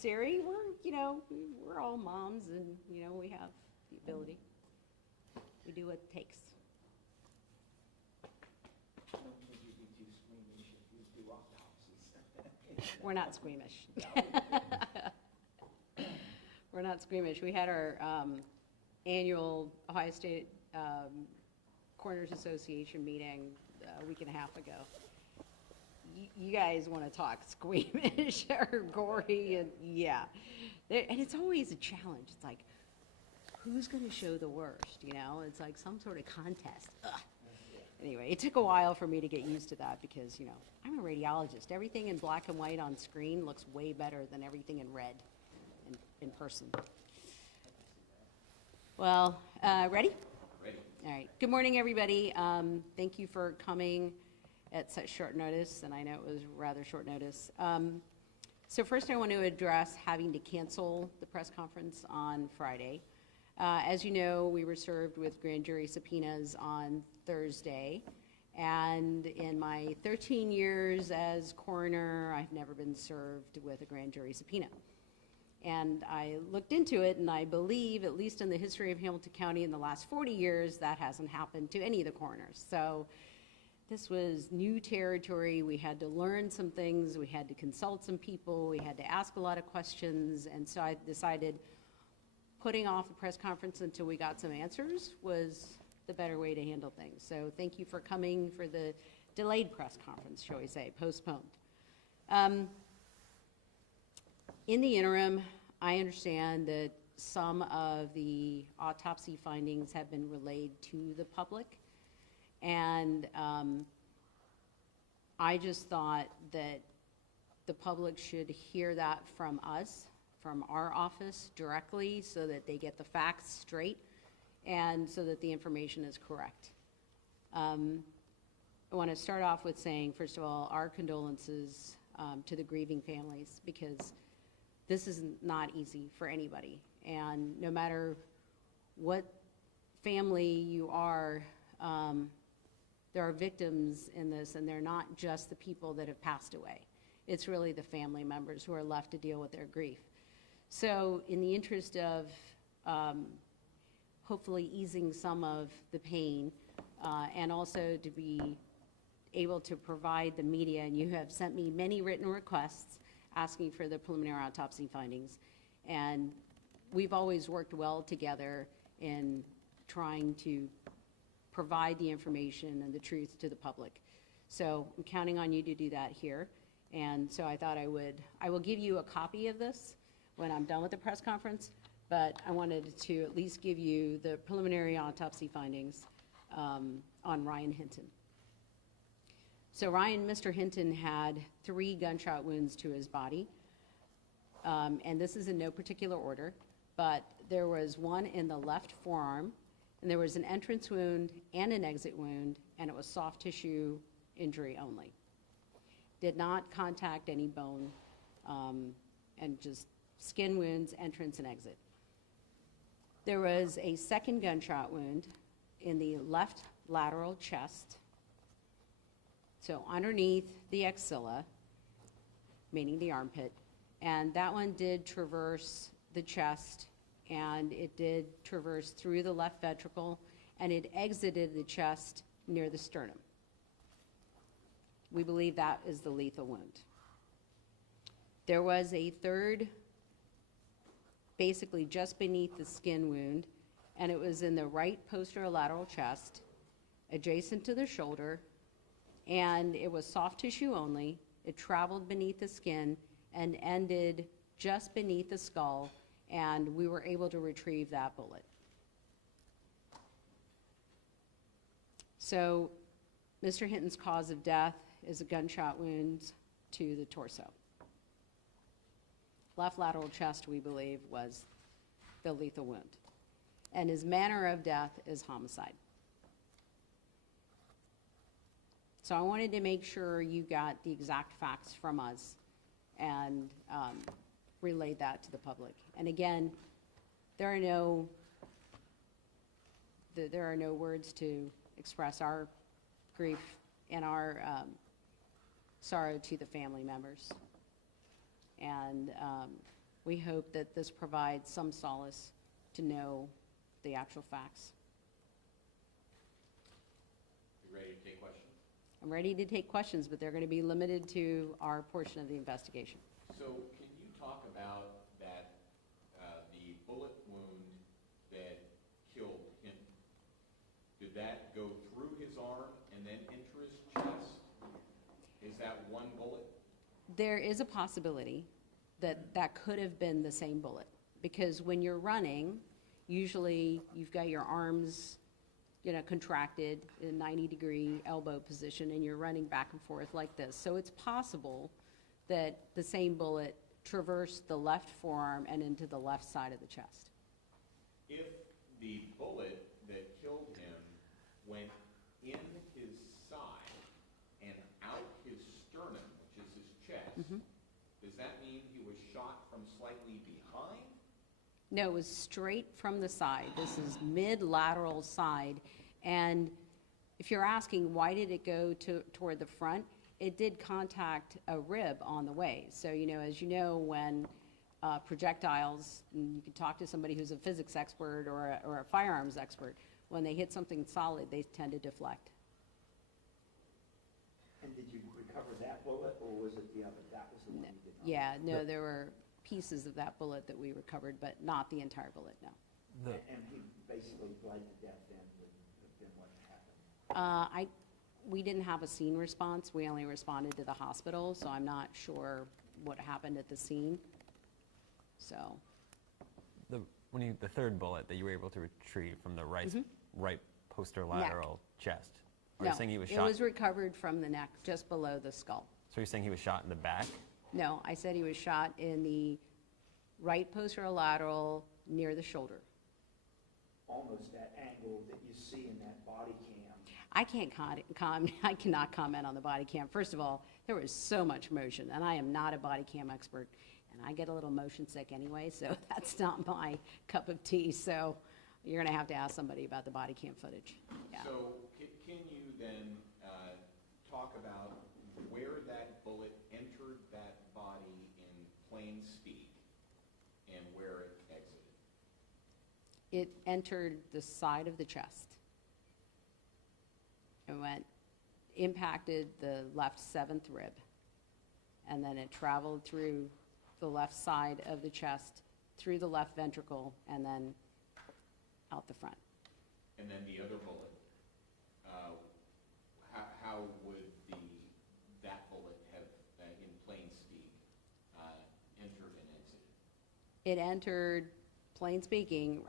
necessary. We're all moms, and, we have the ability. We do what it takes. Don't think you'd be too squeamish if you do autopsies. We're not squeamish. We're not squeamish. We had our annual Ohio State Coroners Association meeting a week and a half ago. You guys want to talk squeamish or gory, and yeah. And it's always a challenge. It's like, who's going to show the worst, It's like some sort of contest. Ugh. Anyway, it took a while for me to get used to that because, I'm a radiologist. Everything in black and white on screen looks way better than everything in red in person. Well, ready? Ready. All right. Good morning, everybody. Thank you for coming at such short notice, and I know it was rather short notice. So first I want to address having to cancel the press conference on Friday. As you know, we were served with grand jury subpoenas on Thursday, and in my 13 years as coroner, I've never been served with a grand jury subpoena. And I looked into it, and I believe, at least in the history of Hamilton County in the last 40 years, that hasn't happened to any of the coroners. So this was new territory. We had to learn some things. We had to consult some people. We had to ask a lot of questions. And so I decided putting off the press conference until we got some answers was the better way to handle things. So thank you for coming for the delayed press conference, shall we say, postponed. In the interim, I understand that some of the autopsy findings have been relayed to the public. And I just thought that the public should hear that from us, from our office directly, so that they get the facts straight and so that the information is correct. I want to start off with saying, first of all, our condolences to the grieving families, because this is not easy for anybody. And no matter what family you are, there are victims in this, and they're not just the people that have passed away. It's really the family members who are left to deal with their grief. So in the interest of hopefully easing some of the pain, and also to be able to provide the media, and you have sent me many written requests asking for the preliminary autopsy findings, and we've always worked well together in trying to provide the information and the truth to the public. So I'm counting on you to do that here. And so I thought I will give you a copy of this when I'm done with the press conference, but I wanted to at least give you the preliminary autopsy findings on Ryan Hinton. So Mr. Hinton had 3 gunshot wounds to his body, and this is in no particular order, but there was one in the left forearm, and there was an entrance wound and an exit wound, and it was soft tissue injury only. Did not contact any bone, and just skin wounds, entrance and exit. There was a second gunshot wound in the left lateral chest, so underneath the axilla, meaning the armpit, and that one did traverse the chest, and it did traverse through the left ventricle, and it exited the chest near the sternum. We believe that is the lethal wound. There was a third, basically just beneath the skin wound, and it was in the right posterolateral chest, adjacent to the shoulder, and it was soft tissue only. It traveled beneath the skin and ended just beneath the skull, and we were able to retrieve that bullet. So Mr. Hinton's cause of death is a gunshot wound to the torso. Left lateral chest, we believe, was the lethal wound. And his manner of death is homicide. So I wanted to make sure you got the exact facts from us and relayed that to the public. And again, there are no words to express our grief and our sorrow to the family members. And we hope that this provides some solace to know the actual facts. You ready to take questions? I'm ready to take questions, but they're going to be limited to our portion of the investigation. So can you talk about that, the bullet wound that killed him? Did that go through his arm and then enter his chest? Is that one bullet? There is a possibility that that could have been the same bullet, because when you're running, usually you've got your arms, contracted in a 90-degree elbow position, and you're running back and forth like this. So it's possible that the same bullet traversed the left forearm and into the left side of the chest. If the bullet that killed him went in his side and out his sternum, which is his chest, does that mean he was shot from slightly behind? No, it was straight from the side. This is mid-lateral side. And if you're asking why did it go toward the front, it did contact a rib on the way. So, as you know, when projectiles, and you can talk to somebody who's a physics expert or a firearms expert, when they hit something solid, they tend to deflect. And did you recover that bullet, or was it the other? That was the one you did not? Yeah, no, there were pieces of that bullet that we recovered, but not the entire bullet, no. And he basically bled to death then, would have been what happened? We didn't have a scene response. We only responded to the hospital, so I'm not sure what happened at the scene. So, The third bullet that you were able to retrieve from the right posterolateral chest. Are you no, saying he was it shot? was recovered from the neck, just below the skull. So you're saying he was shot in the back? No, I said he was shot in the right posterolateral near the shoulder. Almost that angle that you see in that body cam. I cannot comment on the body cam. First of all, there was so much motion, and I am not a body cam expert, and I get a little motion sick anyway, so that's not my cup of tea. So you're going to have to ask somebody about the body cam footage. Yeah. So can you then talk about where that bullet entered that body in plain speak and where it exited? It entered the side of the chest. It impacted the left 7th rib, and then it traveled through the left side of the chest, through the left ventricle, and then out the front. And then the other bullet, how would that bullet have, in plain speak, entered and exited? It entered, plain speaking,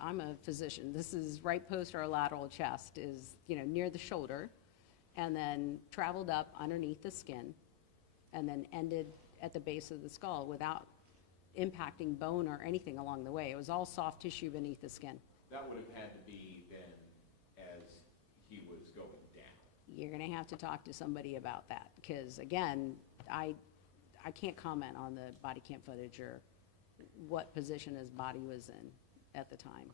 I'm a physician. This is right posterolateral chest is, near the shoulder, and then traveled up underneath the skin, and then ended at the base of the skull without impacting bone or anything along the way. It was all soft tissue beneath the skin. That would have had to be then as he was going down. You're going to have to talk to somebody about that, because again, I can't comment on the body cam footage or what position his body was in at the time.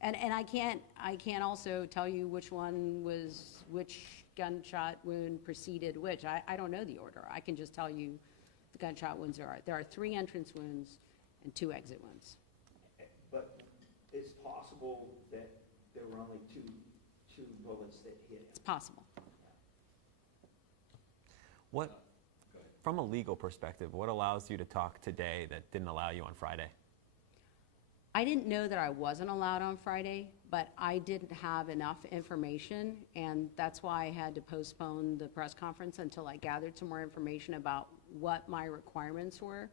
And I can't also tell you which gunshot wound preceded which. I don't know the order. I can just tell you the gunshot wounds there are 3 entrance wounds and 2 exit wounds. But it's possible that there were only two bullets that hit It's him. possible. What, from a legal perspective, what allows you to talk today that didn't allow you on Friday? I didn't know that I wasn't allowed on Friday, but I didn't have enough information, and that's why I had to postpone the press conference until I gathered some more information about what my requirements were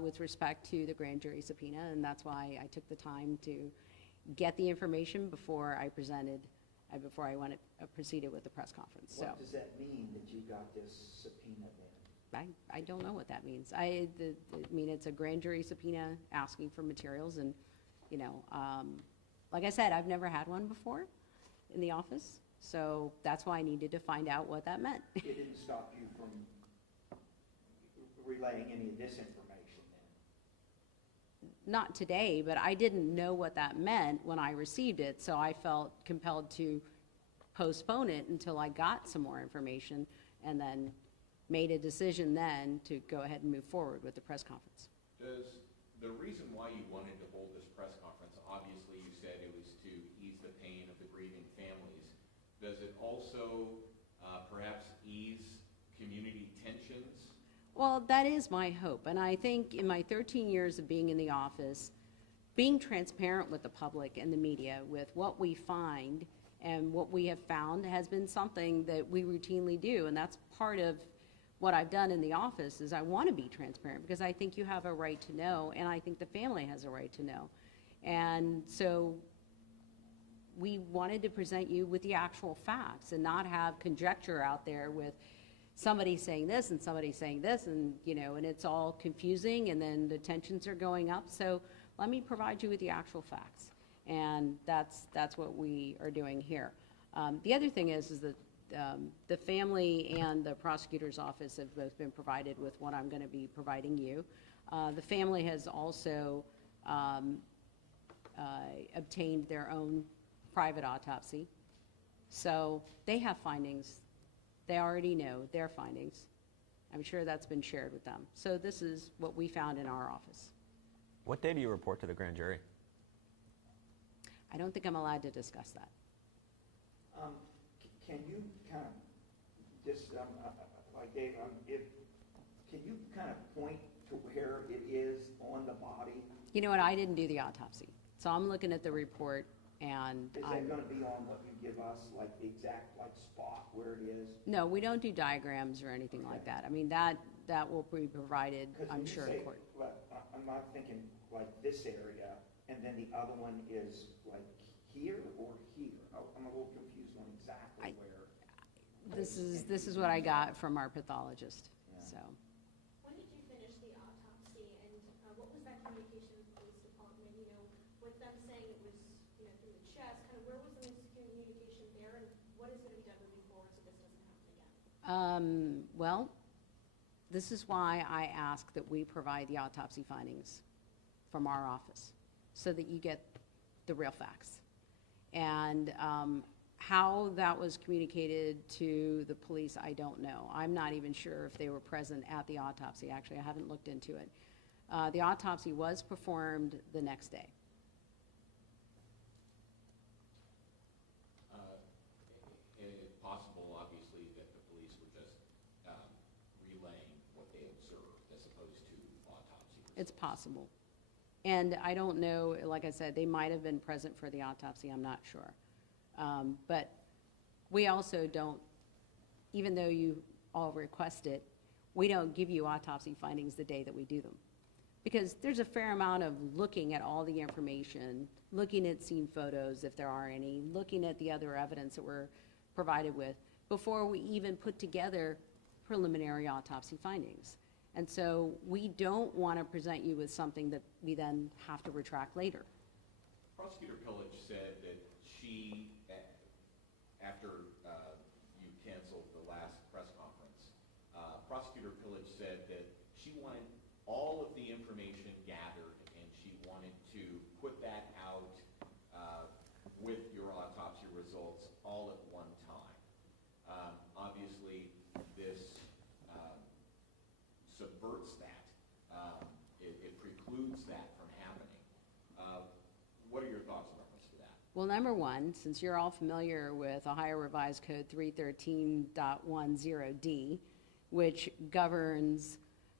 with respect to the grand jury subpoena, and that's why I took the time to get the information before I proceeded with the press conference. So What does that mean, that you got this subpoena then? I don't know what that means. It's a grand jury subpoena asking for materials, and, like I said, I've never had one before in the office, so that's why I needed to find out what that meant. It didn't stop you from relaying any of this information then? Not today, but I didn't know what that meant when I received it, so I felt compelled to postpone it until I got some more information and then made a decision then to go ahead and move forward with the press conference. Does the reason why you wanted to hold this press conference, obviously you said it was to ease the pain of the grieving families. Does it also perhaps ease community tensions? Well, that is my hope, and I think in my 13 years of being in the office, being transparent with the public and the media with what we find and what we have found has been something that we routinely do, and that's part of what I've done in the office is I want to be transparent because I think you have a right to know, and I think the family has a right to know. And so we wanted to present you with the actual facts and not have conjecture out there with somebody saying this and somebody saying this, and and it's all confusing, and then the tensions are going up. So let me provide you with the actual facts, and that's what we are doing here. The other thing is that the family and the prosecutor's office have both been provided with what I'm going to be providing you. The family has also obtained their own private autopsy, so they have findings. They already know their findings. I'm sure that's been shared with them. So this is what we found in our office. What day do you report to the grand jury? I don't think I'm allowed to discuss that. Can you kind of, just like Dave, can you kind of point to where it is on the body? You know what, I didn't do the autopsy. So I'm looking at the report, and Is that going to be on what you give us, like the exact spot where it is? no, we don't do diagrams or anything like that. I mean, that will be provided, 'Cause when I'm you sure, say, in court. I'm not thinking like this area, and then the other one is like here or here? I'm a little confused on exactly where. This is what I got from our pathologist, Yeah. so. When did you finish the autopsy, and what was that communication with the police department, with them saying it was, through the chest, kind of where was the miscommunication there, and what is going to be done moving forward so this doesn't happen again? Well, this is why I ask that we provide the autopsy findings from our office, so that you get the real facts. And how that was communicated to the police, I don't know. I'm not even sure if they were present at the autopsy. Actually, I haven't looked into it. The autopsy was performed the next day. It's possible, obviously, that the police were just relaying what they observed as opposed to autopsy results. It's possible. And I don't know, like I said, they might have been present for the autopsy, I'm not sure. But we also don't, even though you all request it, we don't give you autopsy findings the day that we do them. Because there's a fair amount of looking at all the information, looking at scene photos if there are any, looking at the other evidence that we're provided with before we even put together preliminary autopsy findings. And so we don't want to present you with something that we then have to retract later. Prosecutor Pillage said that she, after you canceled the last press conference, Prosecutor Pillage said that she wanted all of the information gathered, and she wanted to put that out with your autopsy results all at one time. Obviously, this subverts that. It precludes that from happening. What are your thoughts in reference to that? Well, number one, since you're all familiar with Ohio Revised Code 313.10D, which governs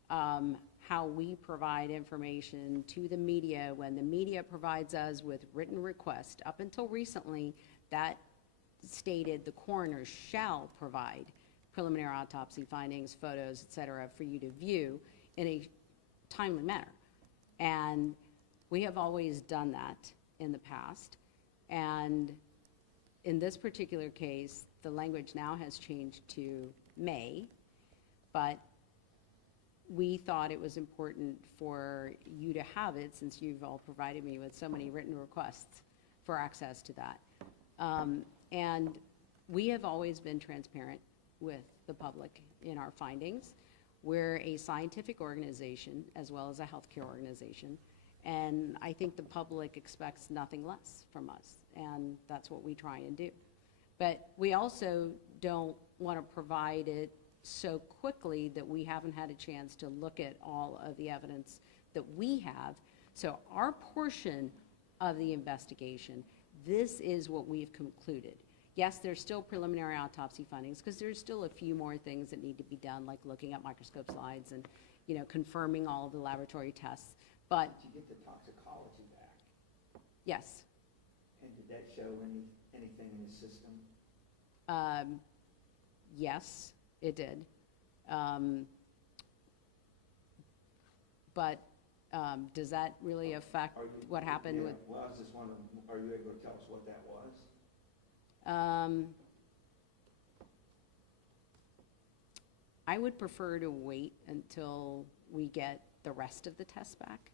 how we provide information to the media when the media provides us with written requests. Up until recently, that stated the coroner shall provide preliminary autopsy findings, photos, et cetera, for you to view in a timely manner. And we have always done that in the past. And in this particular case, the language now has changed to may, but we thought it was important for you to have it since you've all provided me with so many written requests for access to that. And we have always been transparent with the public in our findings. We're a scientific organization as well as a healthcare organization, and I think the public expects nothing less from us, and that's what we try and do. But we also don't want to provide it so quickly that we haven't had a chance to look at all of the evidence that we have. So our portion of the investigation, this is what we've concluded. Yes, there's still preliminary autopsy findings, because there's still a few more things that need to be done, like looking at microscope slides and, confirming all of the laboratory tests. But, Did you get the toxicology back? yes, And did that show anything in the system? yes, it did. But does that really affect Are you- what happened yeah, with? Well, I was just wondering, are you able to tell us what that was? I would prefer to wait until we get the rest of the tests back.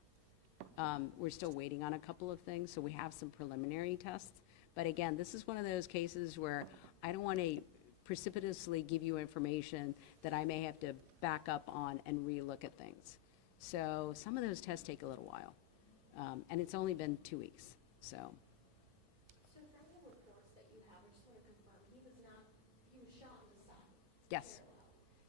We're still waiting on a couple of things, so we have some preliminary tests. But again, this is one of those cases where I don't want to precipitously give you information that I may have to back up on and relook at things. So some of those tests take a little while. And it's only been 2 weeks, so. So from the reports that you have, I just want to confirm, he was shot in the side. Yes.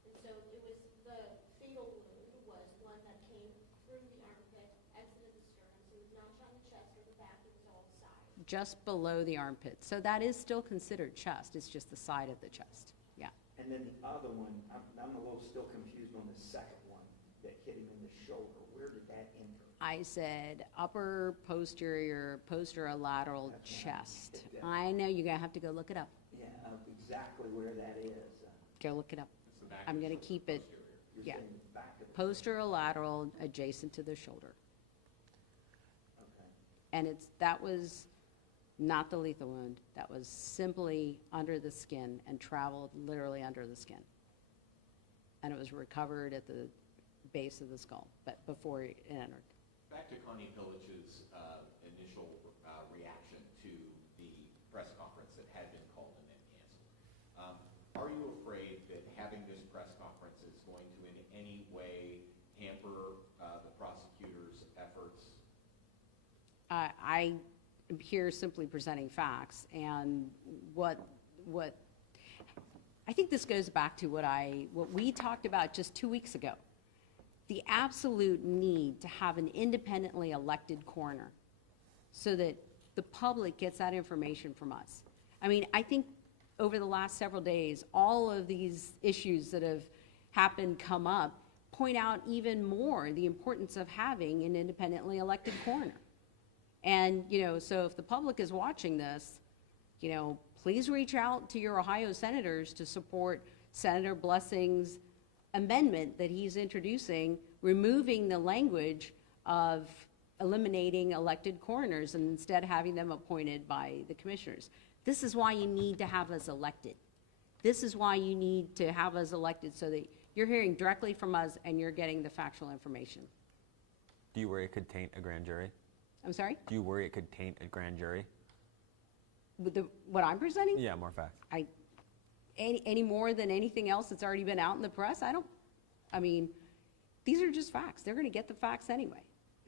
And so it was, the fatal wound was one that came through the armpit, exited the sternum, so he was not shot in the chest or the back, it was all side. Just below the armpit. So that is still considered chest, it's just the side of the chest, yeah. And then the other one, I'm a little still confused on the second one that hit him in the shoulder. Where did that enter? I said upper posterior, posterolateral That's chest. right. I know, you're gonna have to go look it up. Yeah, exactly where that is. Go look it up. It's the back I'm of the gonna shoulder, keep it, posterior. You're yeah. saying the back of the. Posterolateral adjacent to the shoulder. Okay. And that was not the lethal wound. That was simply under the skin and traveled literally under the skin. And it was recovered at the base of the skull, but before it entered. Back to Connie Pillage's initial reaction to the press conference that had been called and then canceled. Are you afraid that having this press conference is going to in any way hamper the prosecutor's efforts? I am here simply presenting facts, and I think this goes back to what we talked about just 2 weeks ago. The absolute need to have an independently elected coroner so that the public gets that information from us. I mean, I think over the last several days, all of these issues that have happened come up point out even more the importance of having an independently elected coroner. And, so if the public is watching this, please reach out to your Ohio senators to support Senator Blessing's amendment that he's introducing, removing the language of eliminating elected coroners and instead having them appointed by the commissioners. This is why you need to have us elected. This is why you need to have us elected, so that you're hearing directly from us and you're getting the factual information. Do you worry it could taint a grand jury? I'm sorry? Do you worry it could taint a grand jury? With what I'm presenting? Yeah, more facts. Any more than anything else that's already been out in the press? These are just facts. They're going to get the facts anyway.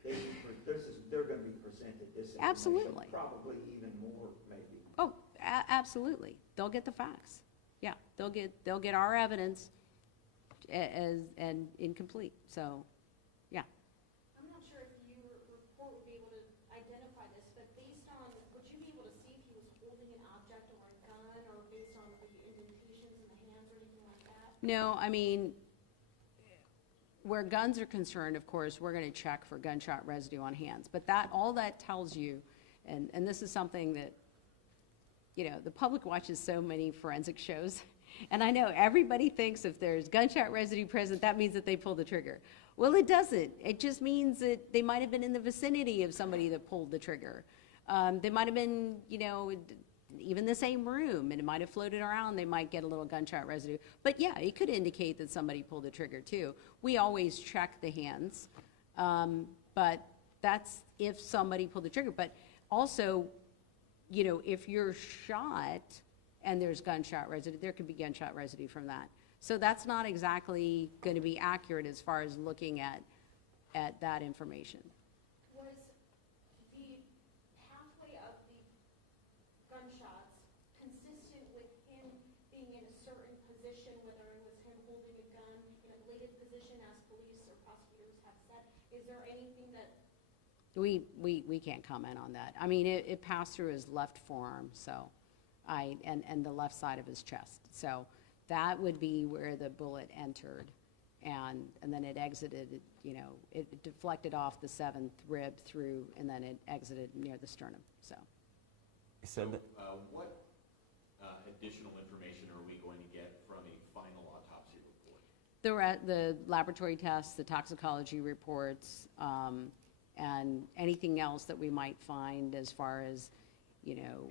They're going to be presented this information. Absolutely. Probably even more, maybe. Oh, absolutely. They'll get the facts. Yeah, they'll get our evidence and incomplete. So, yeah. I'm not sure if your report would be able to identify this, but based on, would you be able to see if he was holding an object or a gun, or based on the indentations in the hands or anything like that? No, where guns are concerned, of course, we're going to check for gunshot residue on hands. But all that tells you, and this is something that, the public watches so many forensic shows. And I know everybody thinks if there's gunshot residue present, that means that they pulled the trigger. Well, it doesn't. It just means that they might have been in the vicinity of somebody that pulled the trigger. They might have been, even the same room, and it might have floated around. They might get a little gunshot residue. But yeah, it could indicate that somebody pulled the trigger too. We always check the hands, but that's if somebody pulled the trigger. But also, if you're shot and there's gunshot residue, there could be gunshot residue from that. So that's not exactly going to be accurate as far as looking at that information. Was the pathway of the gunshots consistent with him being in a certain position, whether it was him holding We can't comment on that. I mean, it passed through his left forearm, so, and the left side of his chest. So that would be where the bullet entered, and then it exited, you know, it deflected off the 7th rib through, and then it exited near the sternum, so. You said that, What additional information are we going to get from a final autopsy report? The laboratory tests, the toxicology reports, and anything else that we might find as far as, you know,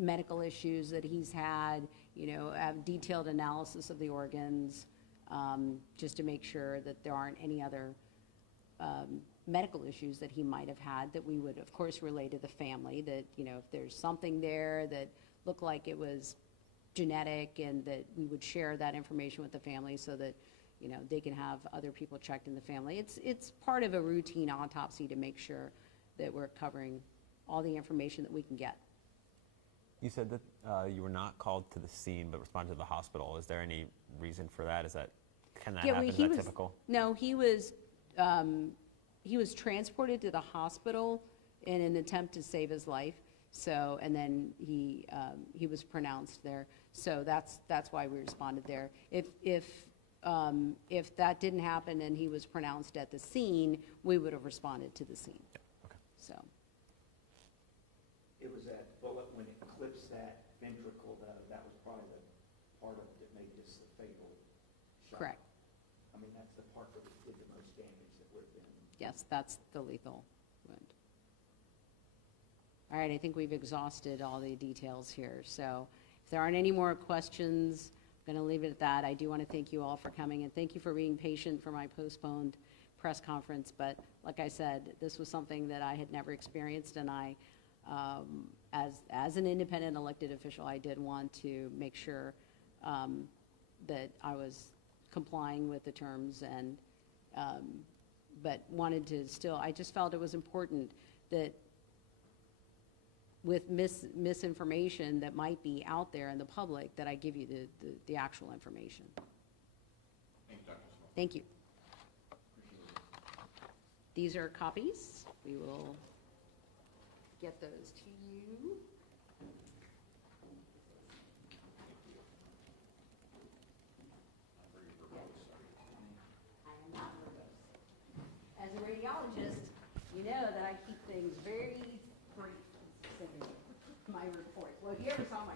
medical issues that he's had, you know, have detailed analysis of the organs, just to make sure that there aren't any other medical issues that he might have had that we would, of course, relay to the family, that, you know, if there's something there that looked like it was genetic, and that we would share that information with the family so that, you know, they can have other people checked in the family. It's part of a routine autopsy to make sure that we're covering all the information that we can get. you said that you were not called to the scene but responded to the hospital. Is there any reason for that? Can that happen? Is that typical? No, he was transported to the hospital in an attempt to save his life. So, and then he was pronounced there. So that's why we responded there. If that didn't happen and he was pronounced at the scene, we would have responded to the scene. Yeah. Okay. So, It was that bullet when it clips that ventricle, that was probably the part of it that made this the fatal shot. correct. I mean, that's the part that did the most damage that would have been. Yes, that's the lethal wound. All right, I think we've exhausted all the details here. So if there aren't any more questions, I'm going to leave it at that. I do want to thank you all for coming, and thank you for being patient for my postponed press conference. But like I said, this was something that I had never experienced, and I, as an independent elected official, I did want to make sure that I was complying with the terms, and but wanted to still, I just felt it was important that with misinformation that might be out there in the public, that I give you the actual information. Thank you, Dr. Smith. Thank you. Appreciate it. These are copies. We will get those to you. I am not verbose. As a radiologist, you know that I keep things very brief in my reports. Well, if you ever saw my